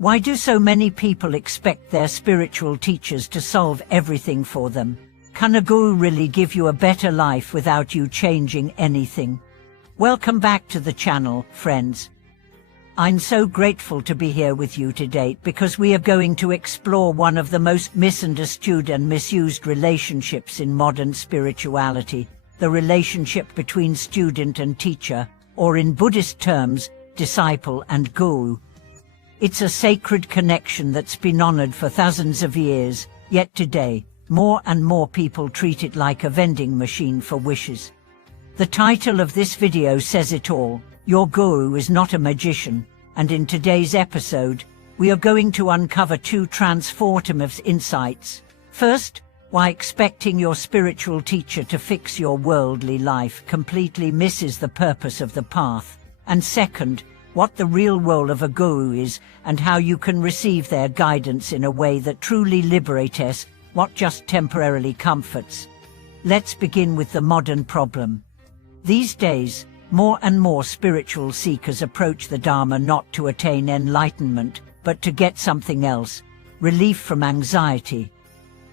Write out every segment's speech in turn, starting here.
Why do so many people expect their spiritual teachers to solve everything for them? Can a guru really give you a better life without you changing anything? Welcome back to the channel, friends. I'm so grateful to be here with you today because we are going to explore one of the most misunderstood and misused relationships in modern spirituality, the relationship between student and teacher, or in Buddhist terms, disciple and guru. It's a sacred connection that's been honored for thousands of years, yet today, more and more people treat it like a vending machine for wishes. The title of this video says it all. Your guru is not a magician, and in today's episode, we are going to uncover two transformative insights. First, why expecting your spiritual teacher to fix your worldly life completely misses the purpose of the path. And second, what the real role of a guru is and how you can receive their guidance in a way that truly liberates, not just temporarily comforts. Let's begin with the modern problem. These days, more and more spiritual seekers approach the Dharma not to attain enlightenment, but to get something else: relief from anxiety,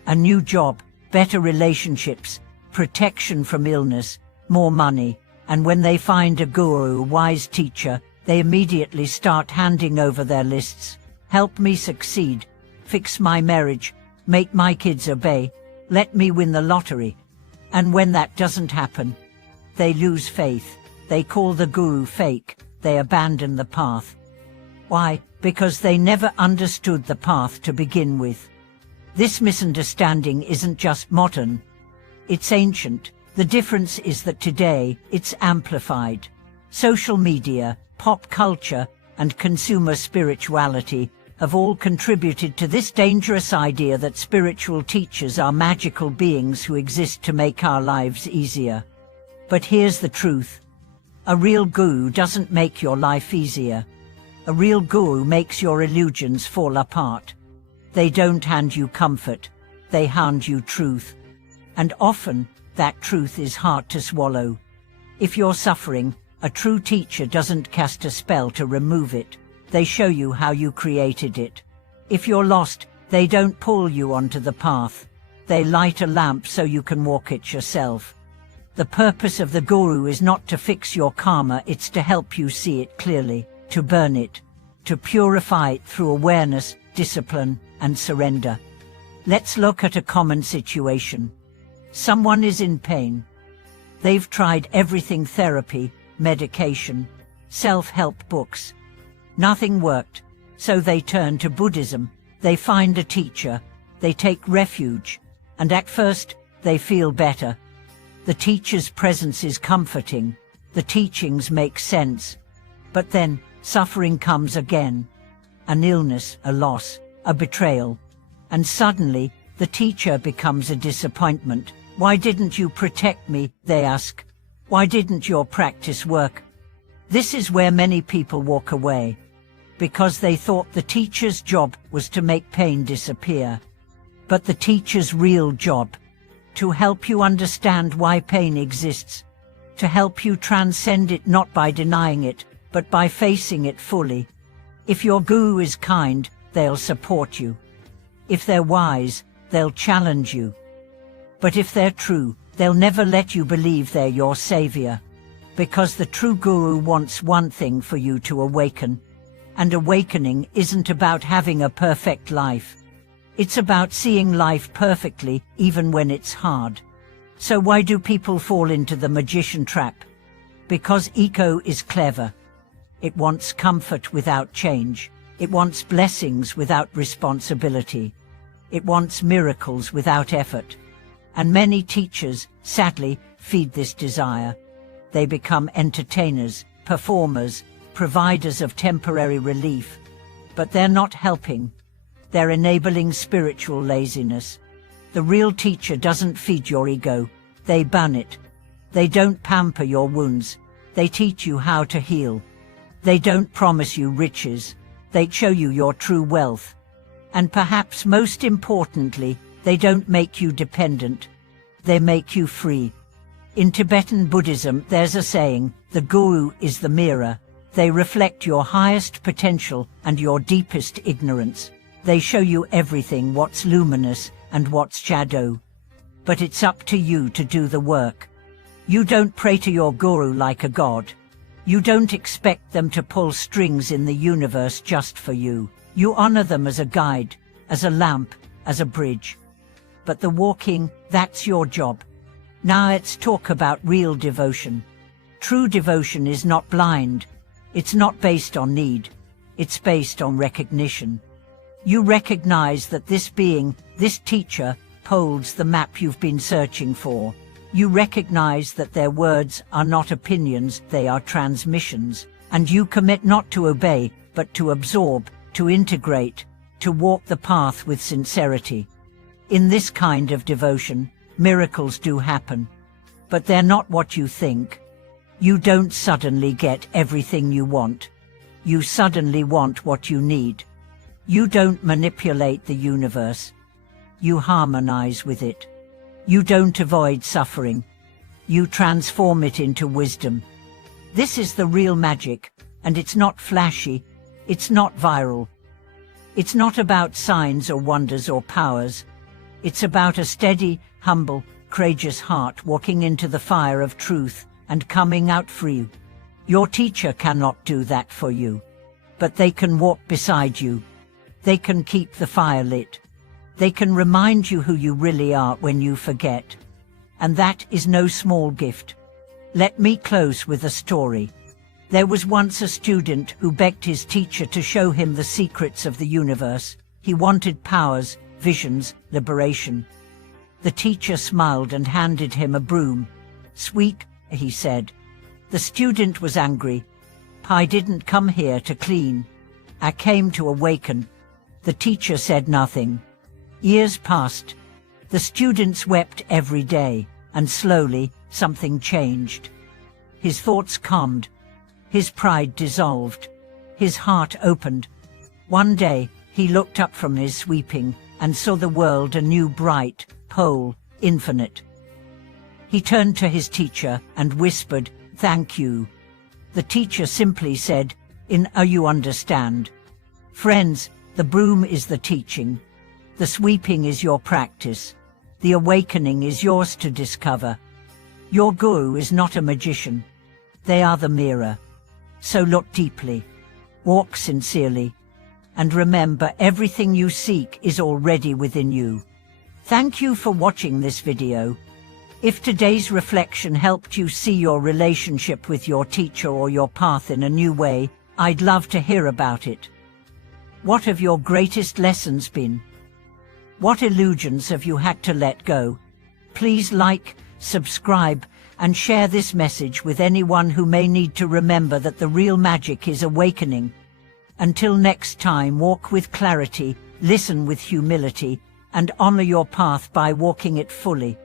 a new job, better relationships, protection from illness, more money, and when they find a guru, a wise teacher, they immediately start handing over their lists. Help me succeed, fix my marriage, make my kids obey, let me win the lottery. And when that doesn't happen, they lose faith. They call the guru fake. They abandon the path. Why? Because they never understood the path to begin with. This misunderstanding isn't just modern. It's ancient. The difference is that today, it's amplified. Social media, pop culture, and consumer spirituality have all contributed to this dangerous idea that spiritual teachers are magical beings who exist to make our lives easier. But here's the truth. A real guru doesn't make your life easier. A real guru makes your illusions fall apart. They don't hand you comfort. They hand you truth. And often, that truth is hard to swallow. If you're suffering, a true teacher doesn't cast a spell to remove it. They show you how you created it. If you're lost, they don't pull you onto the path. They light a lamp so you can walk it yourself. The purpose of the guru is not to fix your karma, it's to help you see it clearly, to burn it, to purify it through awareness, discipline, and surrender. Let's look at a common situation. Someone is in pain. They've tried everything: therapy, medication, self-help books. Nothing worked, so they turn to Buddhism. They find a teacher, they take refuge, and at first, they feel better. The teacher's presence is comforting, the teachings make sense. But then, suffering comes again. An illness, a loss, a betrayal. And suddenly, the teacher becomes a disappointment. Why didn't you protect me, they ask. Why didn't your practice work? This is where many people walk away, because they thought the teacher's job was to make pain disappear. But the teacher's real job, to help you understand why pain exists, to help you transcend it not by denying it, but by facing it fully. If your guru is kind, they'll support you. If they're wise, they'll challenge you. But if they're true, they'll never let you believe they're your savior. Because the true guru wants one thing: for you to awaken. And awakening isn't about having a perfect life. It's about seeing life perfectly, even when it's hard. So why do people fall into the magician trap? Because ego is clever. It wants comfort without change. It wants blessings without responsibility. It wants miracles without effort. And many teachers, sadly, feed this desire. They become entertainers, performers, providers of temporary relief. But they're not helping. They're enabling spiritual laziness. The real teacher doesn't feed your ego. They ban it. They don't pamper your wounds. They teach you how to heal. They don't promise you riches. They show you your true wealth. And perhaps most importantly, they don't make you dependent. They make you free. In Tibetan Buddhism, there's a saying, the guru is the mirror. They reflect your highest potential and your deepest ignorance. They show you everything, what's luminous and what's shadow. But it's up to you to do the work. You don't pray to your guru like a god. You don't expect them to pull strings in the universe just for you. You honor them as a guide, as a lamp, as a bridge. But the walking, that's your job. Now let's talk about real devotion. True devotion is not blind. It's not based on need. It's based on recognition. You recognize that this being, this teacher, holds the map you've been searching for. You recognize that their words are not opinions, they are transmissions. And you commit not to obey, but to absorb, to integrate, to walk the path with sincerity. In this kind of devotion, miracles do happen. But they're not what you think. You don't suddenly get everything you want. You suddenly want what you need. You don't manipulate the universe. You harmonize with it. You don't avoid suffering. You transform it into wisdom. This is the real magic, and it's not flashy. It's not viral. It's not about signs or wonders or powers. It's about a steady, humble, courageous heart walking into the fire of truth and coming out free. Your teacher cannot do that for you. But they can walk beside you. They can keep the fire lit. They can remind you who you really are when you forget. And that is no small gift. Let me close with a story. There was once a student who begged his teacher to show him the secrets of the universe. He wanted powers, visions, liberation. The teacher smiled and handed him a broom. "Sweet," he said. The student was angry. "I didn't come here to clean. I came to awaken." The teacher said nothing. Years passed. The students wept every day, and slowly something changed. His thoughts calmed. His pride dissolved. His heart opened. One day, he looked up from his sweeping and saw the world anew, bright, whole, infinite. He turned to his teacher and whispered, "Thank you." The teacher simply said, You understand." Friends, the broom is the teaching. The sweeping is your practice. The awakening is yours to discover. Your guru is not a magician. They are the mirror. So look deeply, walk sincerely, and remember, everything you seek is already within you. Thank you for watching this video. If today's reflection helped you see your relationship with your teacher or your path in a new way, I'd love to hear about it. What have your greatest lessons been? What illusions have you had to let go? Please like, subscribe, and share this message with anyone who may need to remember that the real magic is awakening. Until next time, walk with clarity, listen with humility, and honor your path by walking it fully.